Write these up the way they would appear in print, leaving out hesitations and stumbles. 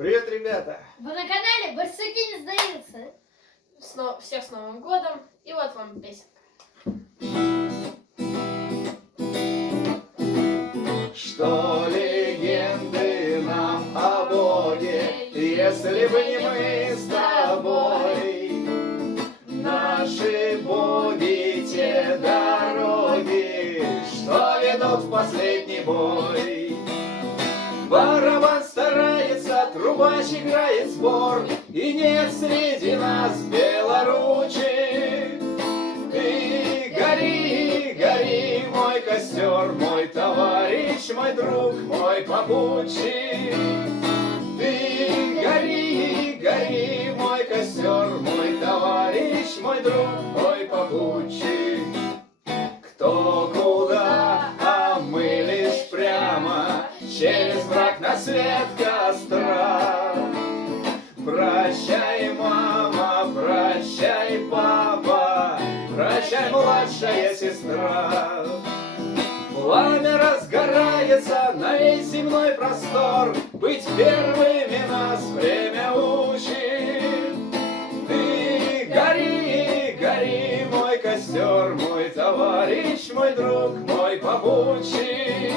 Привет, ребята! Вы на канале «Барсуки не сдаются». Всех с Новым годом. И вот вам песенка. Что легенды нам о Боге, если бы не мы с тобой? Наши боги те дороги, что ведут в последний бой. Барабан старается, трубач играет сбор, и нет среди нас белоручек. Ты гори, гори, мой костер, мой товарищ, мой друг, мой попутчик. Ты гори, гори, мой костер, мой товарищ, мой друг, мой попутчик. Кто куда, а мы лишь прямо через мрак на свет костра. Прощай, мама, прощай, папа, прощай, младшая сестра. Пламя разгорается на весь земной простор, быть первыми нас время учит. Ты гори, гори, мой костер, мой товарищ, мой друг, мой попутчик.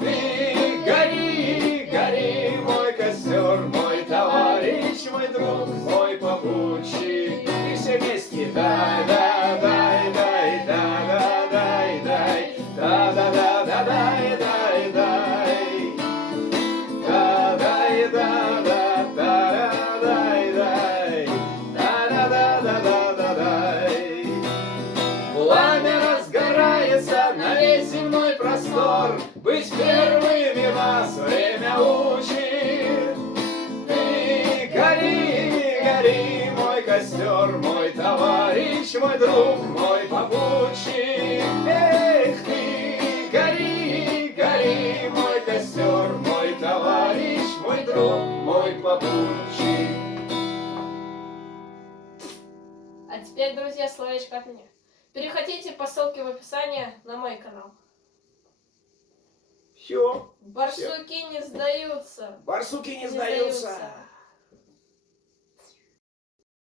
Ты гори, гори, мой костер, мой товарищ, мой друг, мой попутчик. И все вместе дай-дай-дай, дай-дай-дай, дай, да-да-да-да-дай, дай-дай, да-дай-да-да-да-дай, да-да-да-да-да-дай. Пламя разгорается на весь земной простор, быть первыми нас время учит. Ты гори, гори, мой костер, мой товарищ, мой друг, мой попутчик. Эх, ты гори, гори, мой костер, мой товарищ, мой друг, мой попутчик. А теперь, друзья, словечко от меня. Переходите по ссылке в описании на мой канал. Все. Барсуки не сдаются. Барсуки не сдаются.